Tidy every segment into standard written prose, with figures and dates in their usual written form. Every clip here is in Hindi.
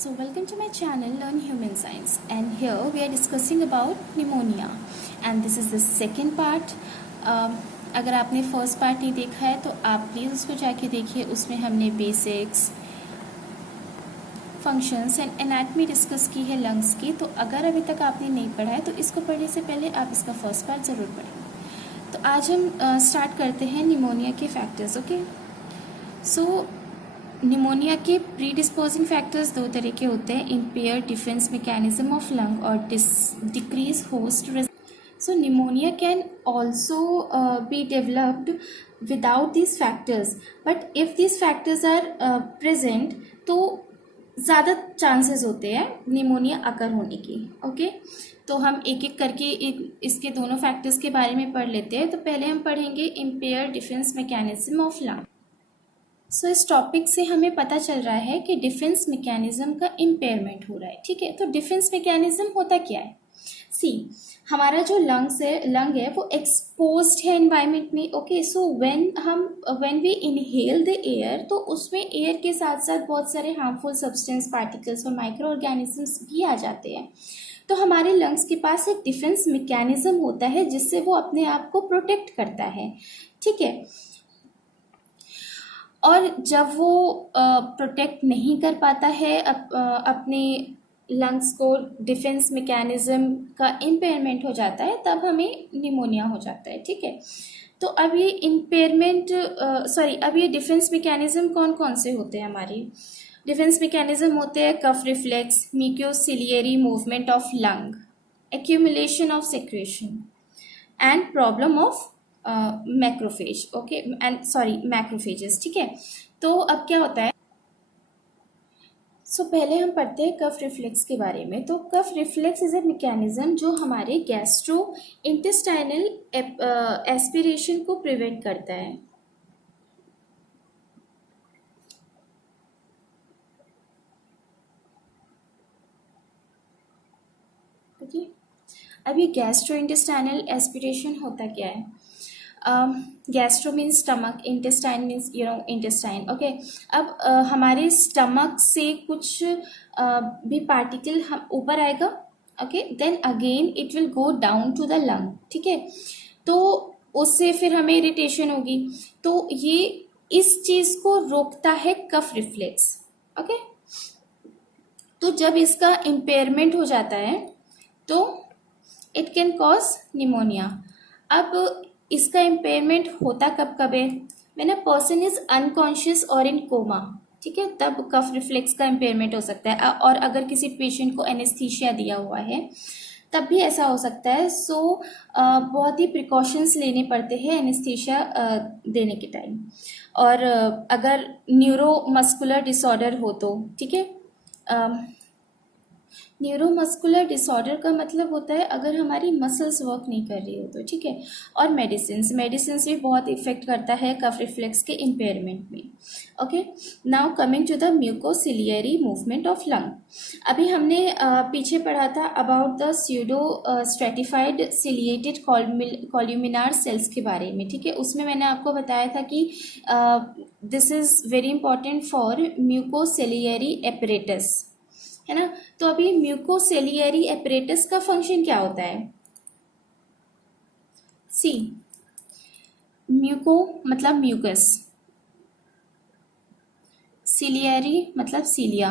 So welcome to my channel Learn Human Science, and here we are discussing about pneumonia and this is the second part. अगर आपने फर्स्ट पार्ट नहीं देखा है तो आप प्लीज़ उसको जाके देखिए. उसमें हमने basics, functions and anatomy discuss की है लंग्स की. तो अगर अभी तक आपने नहीं पढ़ा है तो इसको पढ़ने से पहले आप इसका फर्स्ट पार्ट ज़रूर पढ़ें. तो आज हम स्टार्ट करते हैं निमोनिया के फैक्टर्स. ओके, सो निमोनिया के प्रीडिस्पोजिंग फैक्टर्स दो तरह के होते हैं: impair defence mechanism of lung और decrease host. So pneumonia can also be developed without these factors, but if these factors are present तो ज़्यादा चांसेस होते हैं निमोनिया अकर होने की. ओके, तो हम एक एक करके इसके दोनों फैक्टर्स के बारे में पढ़ लेते हैं. तो पहले हम पढ़ेंगे impair defence mechanism of lung. So इस टॉपिक से हमें पता चल रहा है कि डिफेंस मैकेनिज्म का इम्पेयरमेंट हो रहा है. ठीक है, तो डिफेंस मैकेनिज्म होता क्या है? सी, हमारा जो लंग है वो एक्सपोज्ड है एनवायरनमेंट में. Okay, so when we inhale the air तो उसमें एयर के साथ साथ बहुत सारे हार्मफुल सब्सटेंस, पार्टिकल्स और माइक्रो ऑर्गेनिजम्स भी आ जाते हैं. तो हमारे लंग्स के पास एक डिफेंस मैकेनिज्म होता है जिससे वो अपने आप को प्रोटेक्ट करता है. ठीक है, और जब वो प्रोटेक्ट नहीं कर पाता है अपने लंग्स को, डिफेंस मैकेनिज्म का इम्पेयरमेंट हो जाता है, तब हमें निमोनिया हो जाता है. ठीक है, तो अब ये अब ये डिफेंस मैकेनिज्म कौन कौन से होते हैं? हमारी डिफेंस मैकेनिज्म होते हैं cough reflex, mucociliary movement of lung, accumulation of secretion and problem of macrophage. Okay, and macrophages. ठीक है, तो अब क्या होता है? पहले हम पढ़ते हैं कफ रिफ्लेक्स के बारे में. तो cough reflex is a mechanism जो हमारे गैस्ट्रो इंटेस्टाइनल एस्पिरेशन को प्रिवेंट करता है. ओके, अब ये गैस्ट्रो इंटेस्टाइनल एस्पिरेशन होता क्या है? Gastro means stomach, intestine means intestine. Okay, अब हमारे स्टमक से कुछ भी पार्टिकल हम ऊपर आएगा. Okay, then again it will go down to the lung. ठीक है, तो उससे फिर हमें इरिटेशन होगी. तो ये इस चीज को रोकता है कफ रिफ्लेक्स. ओके, तो जब इसका इम्पेयरमेंट हो जाता है तो इट कैन कॉज निमोनिया. अब इसका इम्पेयरमेंट होता कब कब है? When a person is unconscious और इन कोमा. ठीक है, तब कफ रिफ्लेक्स का इम्पेयरमेंट हो सकता है. और अगर किसी पेशेंट को एनेस्थीसिया दिया हुआ है तब भी ऐसा हो सकता है. सो बहुत ही प्रिकॉशंस लेने पड़ते हैं एनेस्थीसिया देने के टाइम. और अगर न्यूरोमस्कुलर डिसऑर्डर हो तो, ठीक है, न्यूरोमस्कुलर डिसऑर्डर का मतलब होता है अगर हमारी मसल्स वर्क नहीं कर रही हो तो. ठीक है, और मेडिसिन भी बहुत इफेक्ट करता है कफ रिफ्लेक्स के इम्पेयरमेंट में. Okay, now coming to the mucociliary movement of lung. अभी हमने पीछे पढ़ा था about the pseudostratified ciliated columnar cells के बारे में. ठीक है, उसमें मैंने आपको बताया था कि this is very important for mucociliary apparatus, है ना. तो अभी म्यूकोसेलियरी एपरेटस का फंक्शन क्या होता है? सी, म्यूको मतलब म्यूकस, सिलियरी मतलब cilia.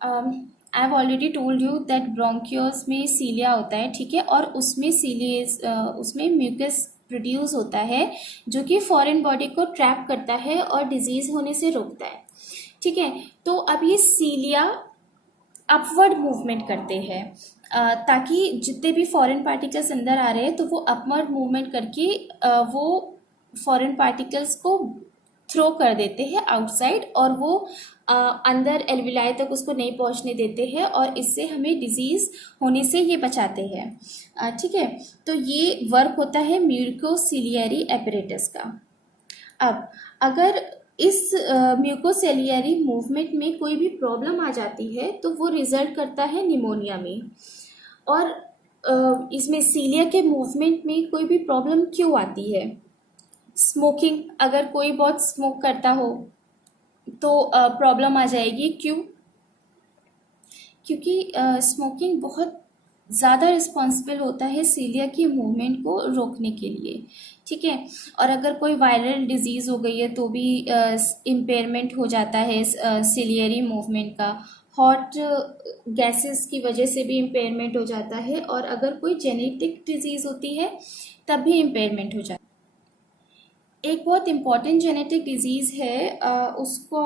I have already told you that bronchioles में सीलिया होता है. ठीक है, और उसमें म्यूकस प्रोड्यूस होता है जो कि फॉरेन बॉडी को ट्रैप करता है और डिजीज होने से रोकता है. ठीक है, तो अब ये सीलिया अपवर्ड मूवमेंट करते हैं ताकि जितने भी फॉरेन पार्टिकल्स अंदर आ रहे हैं तो वो अपवर्ड मूवमेंट करके वो फॉरेन पार्टिकल्स को थ्रो कर देते हैं आउटसाइड, और वो अंदर एल्विलाई तक उसको नहीं पहुंचने देते हैं, और इससे हमें डिजीज होने से ये बचाते हैं. ठीक है, तो ये वर्क होता है म्यूकोसिलियरी एपरेटस का. अब अगर इस म्यूकोसेलियरी मूवमेंट में कोई भी प्रॉब्लम आ जाती है तो वो रिजल्ट करता है निमोनिया में. और इसमें सीलिया के मूवमेंट में कोई भी प्रॉब्लम क्यों आती है? स्मोकिंग, अगर कोई बहुत स्मोक करता हो तो प्रॉब्लम आ जाएगी। क्यों? क्योंकि स्मोकिंग बहुत ज़्यादा रिस्पॉन्सिबल होता है सीलिया की मूवमेंट को रोकने के लिए, ठीक है। और अगर कोई वायरल डिजीज़ हो गई है तो भी इम्पेयरमेंट हो जाता है सीलियरी मूवमेंट का। हॉट गैसेस की वजह से भी इम्पेयरमेंट हो जाता है, और अगर कोई जेनेटिक डिजीज़ होती है तब भी इम्पेयरमेंट हो जाता है। एक बहुत इम्पॉर्टेंट जेनेटिक डिजीज़ है, उसको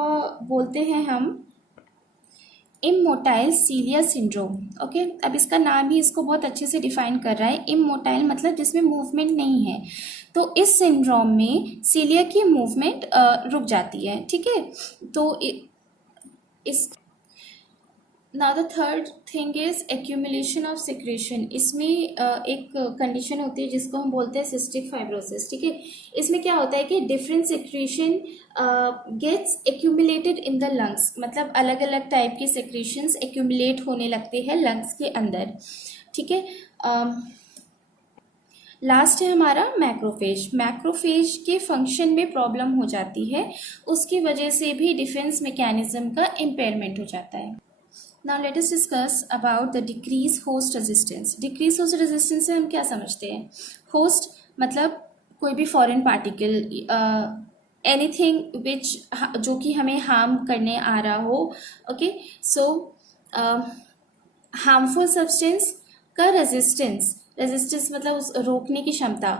बोलते हैं हम इमोटाइल सीलिया सिंड्रोम। ओके, अब इसका नाम ही इसको बहुत अच्छे से डिफाइन कर रहा है। इमोटाइल मतलब जिसमें मूवमेंट नहीं है। तो इस सिंड्रोम में सीलिया की मूवमेंट रुक जाती है, ठीक है। तो इस now the third thing is accumulation of secretion. इसमें एक कंडीशन होती है जिसको हम बोलते हैं सिस्टिक फाइब्रोसिस, ठीक है। इसमें क्या होता है कि different secretion gets accumulated in the lungs, मतलब अलग अलग टाइप के सिक्रेशंस एक्यूमुलेट होने लगते हैं लंग्स के अंदर, ठीक है। लास्ट है हमारा मैक्रोफेज। मैक्रोफेज के फंक्शन में प्रॉब्लम हो जाती है, उसकी वजह से भी डिफेंस मैकेनिज्म का इम्पेयरमेंट हो जाता है। Now let us discuss about the decrease host resistance. Decrease host resistance से हम क्या समझते हैं? होस्ट मतलब कोई भी फॉरेन पार्टिकल, एनीथिंग विच जो कि हमें हार्म करने आ रहा हो। ओके, सो हार्मफुल सब्सटेंस का रेजिस्टेंस, रेजिस्टेंस मतलब उस रोकने की क्षमता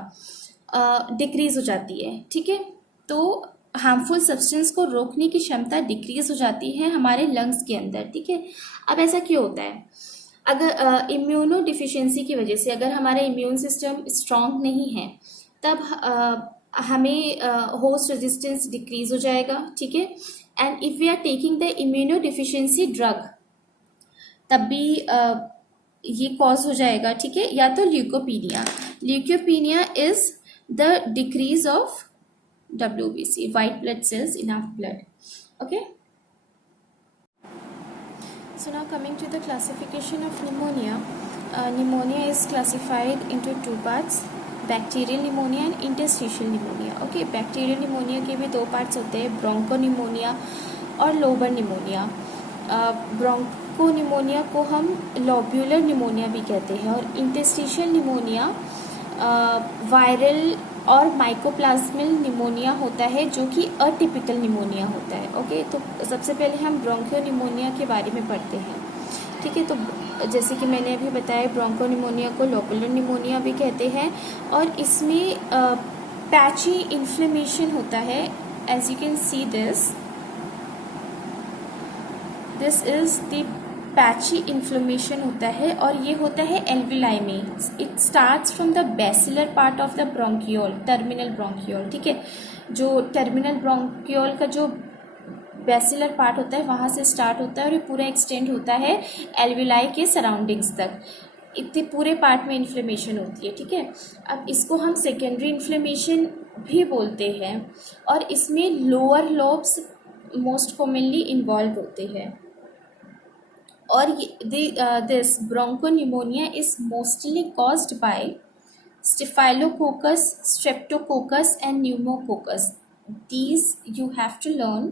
डिक्रीज हो जाती है, ठीक है। तो हार्मफुल सब्सटेंस को रोकने की क्षमता डिक्रीज हो जाती है हमारे लंग्स के अंदर, ठीक है। अब ऐसा क्यों होता है? अगर इम्यूनो डिफिशियंसी की वजह से, अगर हमारा इम्यून सिस्टम स्ट्रांग नहीं है, तब हमें होस्ट रेजिस्टेंस डिक्रीज हो जाएगा, ठीक है। And if we are taking the immunodeficiency drug, तब भी ये कॉज हो जाएगा, ठीक है। या तो leucopenia. Leucopenia is the decrease of WBC, white blood cells in our blood. Okay. So now coming to the classification of pneumonia. Pneumonia is classified into two parts: bacterial pneumonia and interstitial pneumonia. Okay, bacterial pneumonia के भी दो पार्ट्स होते हैं, ब्रोंकोनिमोनिया और लोबर निमोनिया। ब्रोंकोनिमोनिया को हम लोब्यूलर निमोनिया भी कहते हैं, और इंटरस्टिशियल निमोनिया वायरल और माइकोप्लाज्मल निमोनिया होता है, जो कि अटिपिकल निमोनिया होता है। ओके, तो सबसे पहले हम ब्रोंकियो निमोनिया के बारे में पढ़ते हैं, ठीक है। तो जैसे कि मैंने अभी बताया, ब्रोंको निमोनिया को लोबुलर निमोनिया भी कहते हैं, और इसमें पैची इन्फ्लेमेशन होता है। As you can see this is the patchy inflammation होता है, और ये होता है एल्विलाई में। It starts from the basilar part of the bronchiole, terminal bronchiole, ठीक है। जो टर्मिनल ब्रोंकियोल का जो बेसिलर पार्ट होता है वहाँ से स्टार्ट होता है, और ये पूरा एक्सटेंड होता है एल्विलाई के सराउंडिंग्स तक। इतने पूरे पार्ट में इन्फ्लेमेशन होती है, ठीक है। अब इसको हम सेकेंडरी इन्फ्लेमेशन भी बोलते हैं, और इसमें lower lobes most commonly involve होते हैं। और this bronchopneumonia is mostly caused by staphylococcus, streptococcus and pneumococcus. These you have to learn.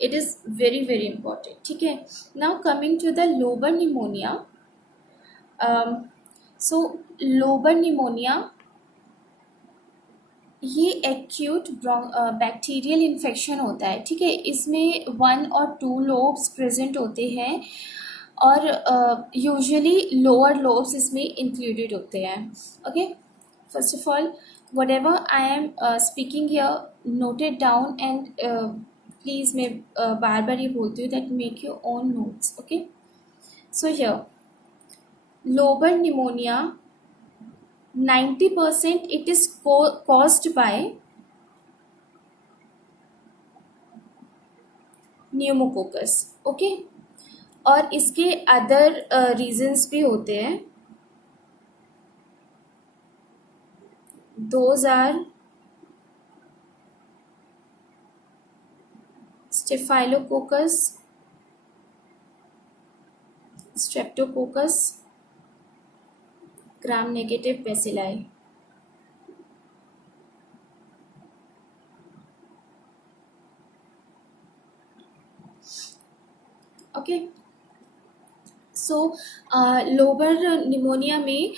It is very very important, ठीक है। Now coming to the lobar pneumonia. So lobar pneumonia ये एक्यूट बैक्टीरियल इन्फेक्शन होता है, ठीक है। इसमें 1 और 2 लोब्स प्रेजेंट होते हैं, और यूजुअली लोअर लोब्स इसमें इंक्लूडेड होते हैं। Okay, first of all whatever I am speaking here, note it down, and please मैं बार बार ये बोलती हूँ that make your own notes. Okay, so here lobar pneumonia 90% it is caused by pneumococcus, okay. और इसके अदर रीजंस भी होते हैं। Those are Staphylococcus, Streptococcus, gram-negative bacilli. Okay. So lobar pneumonia में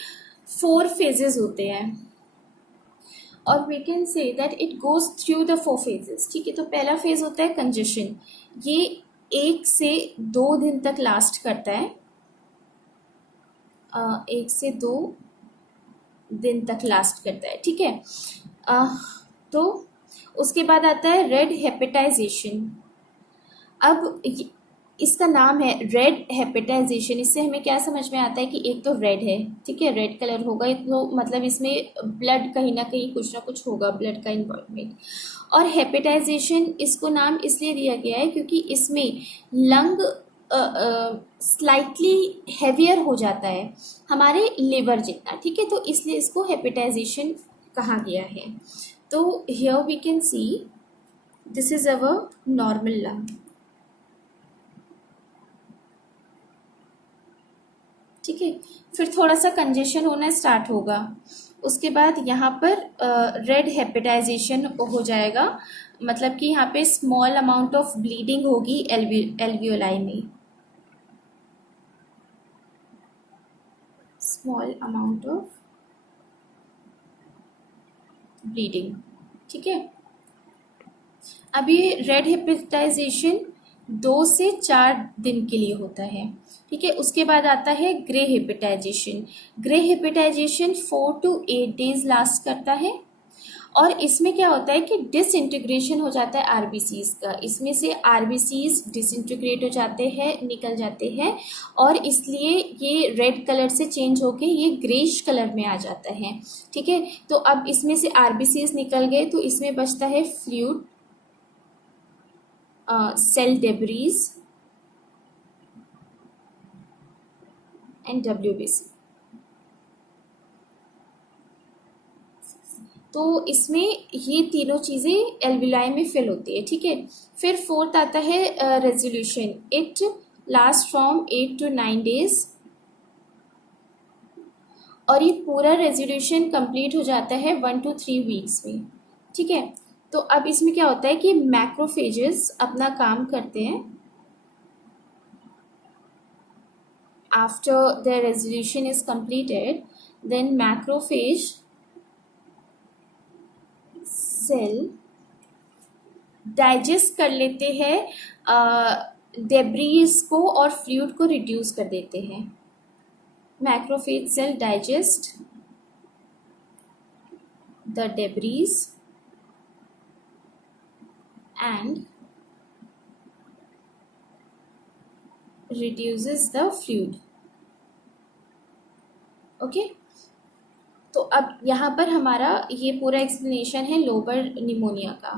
4 फेजेस होते हैं और we can say that it goes through the 4 phases. ठीक है, तो पहला फेज होता है कंजेशन, ये 1 से 2 दिन तक लास्ट करता है, 1 से 2 दिन तक लास्ट करता है। ठीक है, तो उसके बाद आता है रेड हेपेटाइजेशन। अब इसका नाम है रेड हेपेटाइजेशन। इससे हमें क्या समझ में आता है कि एक तो रेड है, ठीक है, रेड कलर होगा तो मतलब इसमें ब्लड कहीं ना कहीं कुछ ना कुछ होगा, ब्लड का इन्वॉल्वमेंट। और हेपेटाइजेशन इसको नाम इसलिए दिया गया है क्योंकि इसमें लंग स्लाइटली हेवियर हो जाता है हमारे लिवर जितना। ठीक है, तो इसलिए इसको हेपेटाइजेशन कहा गया है। तो here we can see this is our normal lung. ठीक है, फिर थोड़ा सा कंजेशन होना स्टार्ट होगा, उसके बाद यहाँ पर रेड हेपेटाइजेशन हो जाएगा, मतलब कि यहाँ पे स्मॉल अमाउंट ऑफ ब्लीडिंग होगी एल्वियोलाई में, स्मॉल अमाउंट ऑफ ब्लीडिंग। ठीक है, अभी रेड हेपेटाइजेशन 2 से 4 दिन के लिए होता है। ठीक है, उसके बाद आता है grey hepatization. Grey hepatization 4 to 8 days last करता है और इसमें क्या होता है कि डिसइंटीग्रेशन हो जाता है आरबीसीज का, इसमें से आरबीसीज डिसइंटीग्रेट हो जाते हैं, निकल जाते हैं और इसलिए ये रेड कलर से चेंज होके ये ग्रेश कलर में आ जाता है। ठीक है, तो अब इसमें से आरबीसीज निकल गए तो इसमें बचता है fluid, cell debris and WBC. तो इसमें ये तीनों चीज़ें एल्विलाई में फिल होती है। ठीक है, फिर फोर्थ आता है resolution, it last from 8 to 9 days और ये पूरा रेजोल्यूशन कंप्लीट हो जाता है 1 to 3 वीक्स में। ठीक है, तो अब इसमें क्या होता है कि मैक्रोफेजेस अपना काम करते हैं after the resolution is completed, then macrophage cell digest कर लेते हैं डेब्रीज को और फ्लूइड को रिड्यूस कर देते हैं। Macrophage cell digest the debris and reduces the fluid. Okay, तो अब यहाँ पर हमारा ये पूरा एक्सप्लेनेशन है लोबर निमोनिया का।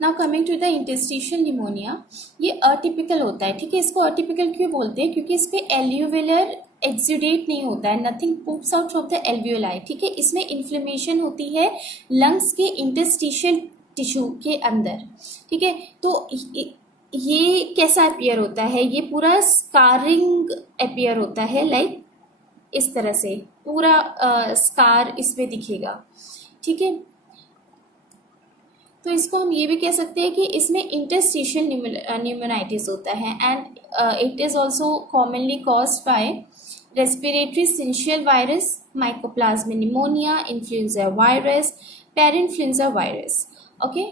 Now coming to the interstitial pneumonia, ये अटिपिकल होता है। ठीक है, इसको अटिपिकल क्यों बोलते हैं? क्योंकि इस पे एल्यूवेलर एक्सुडेट नहीं होता है, nothing poops out of the alveoli. ठीक है, इसमें इन्फ्लेमेशन होती है लंग्स के इंटरस्टिशियल टिश्यू के अंदर। ठीक है, तो ये कैसा अपीयर होता है? ये पूरा स्कारिंग अपीयर होता है, लाइक इस तरह से पूरा स्कार इसमें दिखेगा। ठीक है, तो इसको हम ये भी कह सकते हैं कि इसमें इंटरस्टिशियल न्यूमोनाइटिस होता है and it is also commonly caused by respiratory syncytial virus, mycoplasma pneumonia, influenza virus, parainfluenza virus. Okay,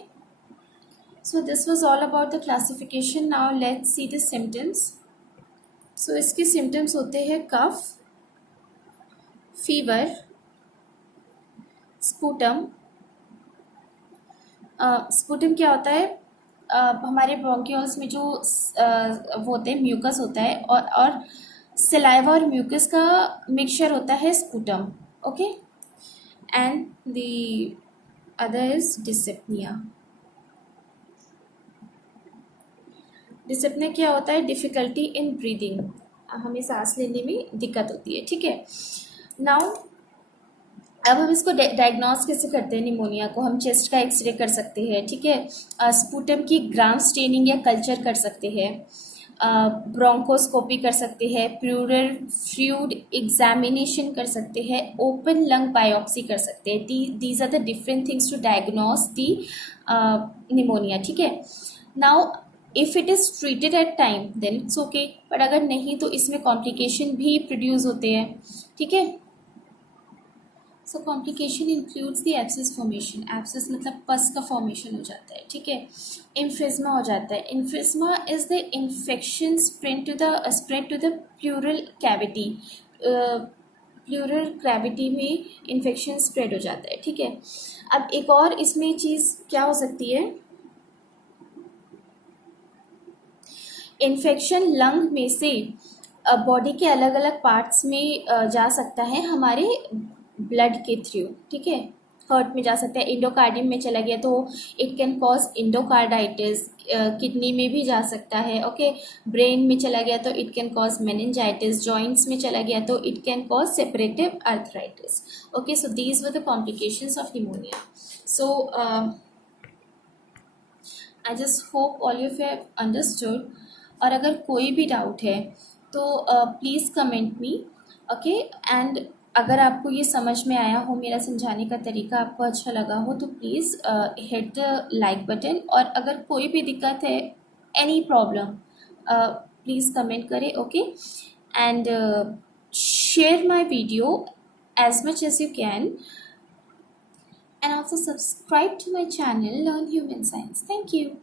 so this was all about the classification. Now let's see the symptoms. So इसके symptoms होते हैं कफ, फीवर, स्पूटम। स्पूटम क्या होता है? हमारे ब्रोंकियोल्स में जो वो होते हैं, म्यूकस होता है और सलाइवा और म्यूकस का मिक्सचर होता है sputum. Okay, and the other is dyspnoea. Dyspnoea क्या होता है? डिफ़िकल्टी इन ब्रीदिंग, हमें सांस लेने में दिक्कत होती है। ठीक है, नाउ अब हम इसको डायग्नोस कैसे करते हैं? निमोनिया को हम चेस्ट का एक्सरे कर सकते हैं। ठीक है, स्पूटम की ग्राम स्टेनिंग या कल्चर कर सकते हैं, ब्रोंकोस्कोपी कर सकते हैं, प्लूरल फ्लूइड एग्जामिनेशन कर सकते हैं, ओपन लंग बायोप्सी कर सकते हैं। These are the different things to diagnose the pneumonia. ठीक है, now if it is treated at time then it's okay, but अगर नहीं तो इसमें कॉम्प्लिकेशन भी प्रोड्यूस होते हैं, ठीक है। So complication includes the abscess formation, abscess मतलब पस का फॉर्मेशन हो जाता है, ठीक है। इम्फिज्मा हो जाता है, emphysema is the infection spread to the pleural cavity, pleural cavity में इन्फेक्शन स्प्रेड हो जाता है, ठीक है। अब एक और इसमें चीज़ क्या हो सकती है, इन्फेक्शन लंग में से बॉडी के अलग अलग पार्ट्स में जा सकता है हमारे ब्लड के थ्रू, ठीक है। हार्ट में जा सकता है, इंडोकार्डियम में चला गया तो it can cause endocarditis, kidney में भी जा सकता है, ओके। ब्रेन में चला गया तो it can cause meningitis, joints में चला गया तो it can cause separative arthritis, okay. So these were the complications of pneumonia. So I just hope all you have understood, और अगर कोई भी डाउट है तो please comment me, okay. And अगर आपको ये समझ में आया हो, मेरा समझाने का तरीका आपको अच्छा लगा हो, तो please hit the like button, और अगर कोई भी दिक्कत है, एनी प्रॉब्लम, प्लीज़ कमेंट करें, okay. And share my video as much as you can, and also subscribe to my channel Learn Human Science. Thank you.